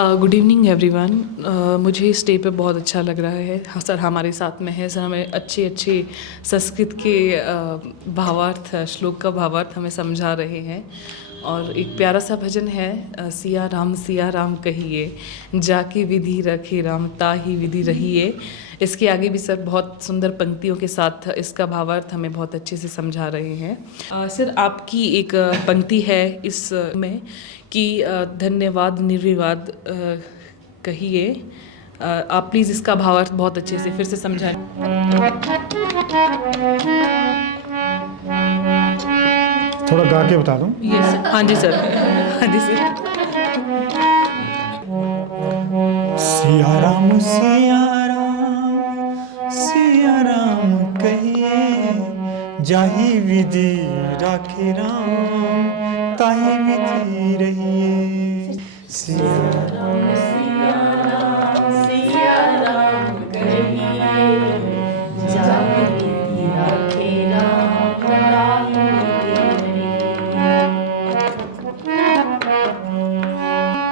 Good evening everyone. मुझे इस day पे बहुत अच्छा लग रहा है। हाँ सर, हमारे साथ में है सर, हमें अच्छे अच्छे संस्कृत के भावार्थ, श्लोक का भावार्थ हमें समझा रहे हैं। और एक प्यारा सा भजन है, सिया राम कहिए, जाके विधि रखे राम ताहि विधि रहिए। इसके आगे भी सर बहुत सुंदर पंक्तियों के साथ इसका भावार्थ हमें बहुत अच्छे से समझा रहे हैं। सर, आपकी एक पंक्ति है इस में कि धन्यवाद निर्विवाद कहिए। आप प्लीज़ इसका भावार्थ बहुत अच्छे से फिर से समझाएं। थोड़ा गा के बता दूं। यस, हाँ जी सर, हाँ जी सर। सिया राम सिया राम सिया राम कहिए, जाहि विधि राखे राम ताहि विधि रहिए। सिया राम सिया राम कहिए, जाहि विधि राखे राम ताहि विधि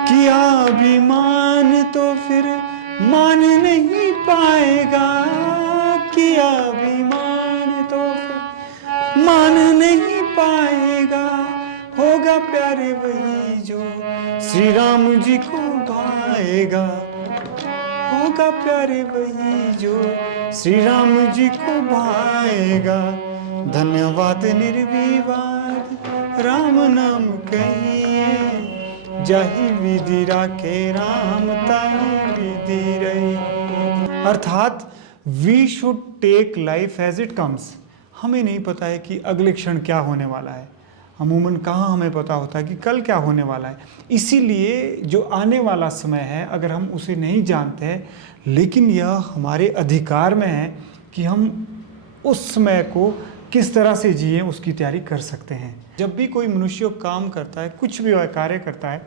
किया अभिमान तो फिर मान नहीं पाएगा, किया अभिमान तो फिर मान नहीं पाएगा। होगा प्यारे वही जो श्री राम जी को भाएगा, होगा प्यारे वही जो श्री राम जी को भाएगा। धन्यवाद निर्विवाद राम नाम कहिए, जाहि विधि राखे राम ताहि विधि रही। अर्थात we should take life as it comes. हमें नहीं पता है कि अगले क्षण क्या होने वाला है, अमूमन कहाँ हमें पता होता है कि कल क्या होने वाला है। इसीलिए जो आने वाला समय है, अगर हम उसे नहीं जानते हैं, लेकिन यह हमारे अधिकार में है कि हम उस समय को किस तरह से जिए, उसकी तैयारी कर सकते हैं। जब भी कोई मनुष्य काम करता है, कुछ भी कार्य करता है,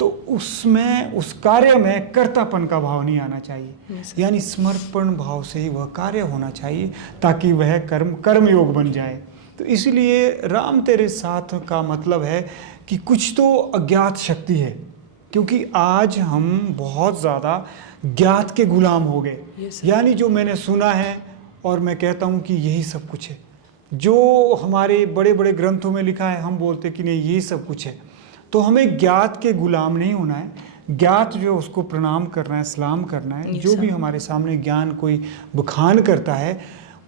तो उसमें उस कार्य में कर्तापन का भाव नहीं आना चाहिए। यानी समर्पण भाव से ही वह कार्य होना चाहिए, ताकि वह कर्मयोग बन जाए। तो इसलिए राम तेरे साथ का मतलब है कि कुछ तो अज्ञात शक्ति है, क्योंकि आज हम बहुत ज़्यादा ज्ञात के गुलाम हो गए। यानी जो मैंने सुना है और मैं कहता हूँ कि यही सब कुछ है, जो हमारे बड़े बड़े ग्रंथों में लिखा है हम बोलते कि नहीं यही सब कुछ है। तो हमें ज्ञात के गुलाम नहीं होना है, ज्ञात जो उसको प्रणाम करना है, सलाम करना है। जो भी हमारे सामने ज्ञान कोई बखान करता है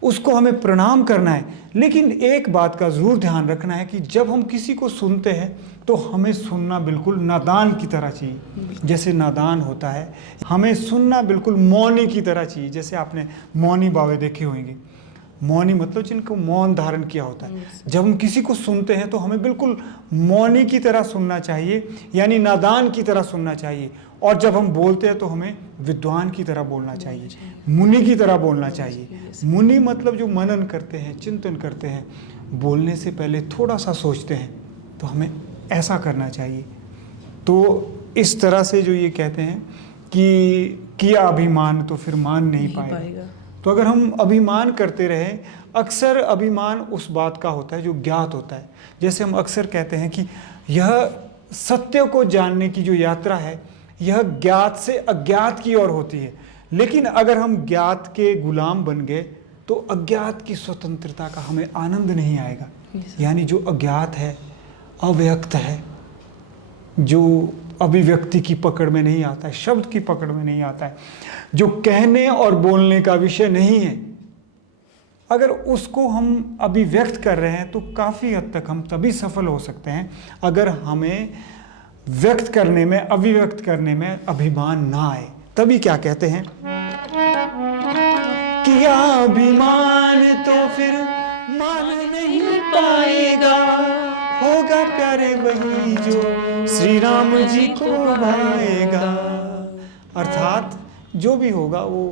उसको हमें प्रणाम करना है। लेकिन एक बात का ज़रूर ध्यान रखना है कि जब हम किसी को सुनते हैं तो हमें सुनना बिल्कुल नादान की तरह चाहिए, जैसे नादान होता है। हमें सुनना बिल्कुल मौनी की तरह चाहिए, जैसे आपने मौनी बावे देखे होंगे। मौनी मतलब जिनको मौन धारण किया होता है। जब हम किसी को सुनते हैं तो हमें बिल्कुल मौनी की तरह सुनना चाहिए, यानी नादान की तरह सुनना चाहिए। और जब हम बोलते हैं तो हमें विद्वान की तरह बोलना चाहिए, मुनि की तरह बोलना चाहिए। मुनि मतलब जो मनन करते हैं, चिंतन करते हैं, बोलने से पहले थोड़ा सा सोचते हैं, तो हमें ऐसा करना चाहिए। तो इस तरह से जो ये कहते हैं कि किया अभिमान तो फिर मान नहीं पाएगा। तो अगर हम अभिमान करते रहे, अक्सर अभिमान उस बात का होता है जो ज्ञात होता है। जैसे हम अक्सर कहते हैं कि यह सत्य को जानने की जो यात्रा है, यह ज्ञात से अज्ञात की ओर होती है। लेकिन अगर हम ज्ञात के गुलाम बन गए तो अज्ञात की स्वतंत्रता का हमें आनंद नहीं आएगा। यानी जो अज्ञात है, अव्यक्त है, जो अभिव्यक्ति की पकड़ में नहीं आता है, शब्द की पकड़ में नहीं आता है, जो कहने और बोलने का विषय नहीं है, अगर उसको हम अभिव्यक्त कर रहे हैं तो काफ़ी हद तक हम तभी सफल हो सकते हैं अगर हमें व्यक्त करने में, अभिव्यक्त करने में अभिमान ना आए। तभी क्या कहते हैं, किया अभिमान तो फिर मान नहीं पाएगा, होगा प्यारे वही जो श्री राम जी को भाएगा। अर्थात जो भी होगा वो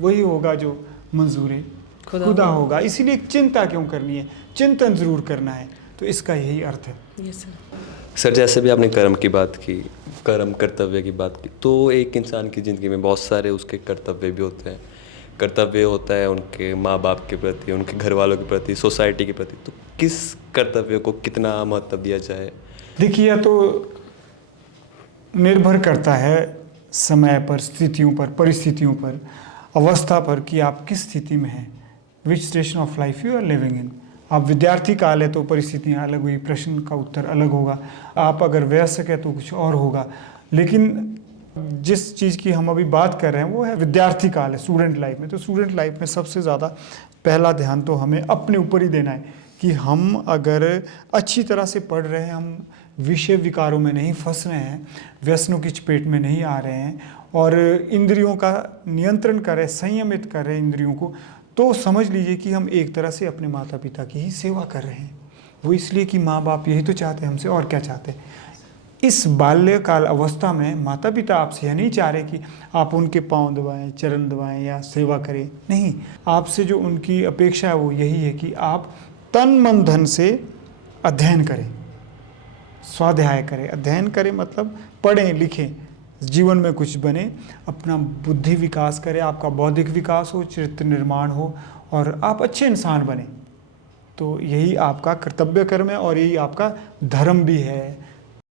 वही होगा जो मंजूर खुदा होगा। इसीलिए चिंता क्यों करनी है, चिंतन जरूर करना है। तो इसका यही अर्थ है। सर, जैसे भी आपने कर्म की बात की, कर्म कर्तव्य की बात की, तो एक इंसान की ज़िंदगी में बहुत सारे उसके कर्तव्य भी होते हैं। कर्तव्य होता है उनके माँ बाप के प्रति, उनके घर वालों के प्रति, सोसाइटी के प्रति। तो किस कर्तव्य को कितना महत्व दिया जाए? देखिए, तो निर्भर करता है समय पर, स्थितियों पर, परिस्थितियों पर, अवस्था पर कि आप किस स्थिति में हैं, which station of life you are living in. आप विद्यार्थी काल है तो परिस्थितियाँ अलग हुई, प्रश्न का उत्तर अलग होगा। आप अगर वयस्क है तो कुछ और होगा। लेकिन जिस चीज़ की हम अभी बात कर रहे हैं वो है विद्यार्थी काल है, स्टूडेंट लाइफ में। तो स्टूडेंट लाइफ में सबसे ज़्यादा पहला ध्यान तो हमें अपने ऊपर ही देना है कि हम अगर अच्छी तरह से पढ़ रहे हैं, हम विषय विकारों में नहीं फंस रहे हैं, व्यसनों की चपेट में नहीं आ रहे हैं और इंद्रियों का नियंत्रण करें, संयमित करें इंद्रियों को, तो समझ लीजिए कि हम एक तरह से अपने माता पिता की ही सेवा कर रहे हैं। वो इसलिए कि माँ बाप यही तो चाहते हैं हमसे, और क्या चाहते हैं। इस बाल्यकाल अवस्था में माता पिता आपसे यह नहीं चाह रहे कि आप उनके पाँव दबाएं, चरण दबाएं या सेवा करें। नहीं, आपसे जो उनकी अपेक्षा है वो यही है कि आप तन मन धन से अध्ययन करें, स्वाध्याय करें। अध्ययन करें मतलब पढ़ें, लिखें, जीवन में कुछ बने, अपना बुद्धि विकास करें, आपका बौद्धिक विकास हो, चरित्र निर्माण हो और आप अच्छे इंसान बने। तो यही आपका कर्तव्य कर्म है और यही आपका धर्म भी है।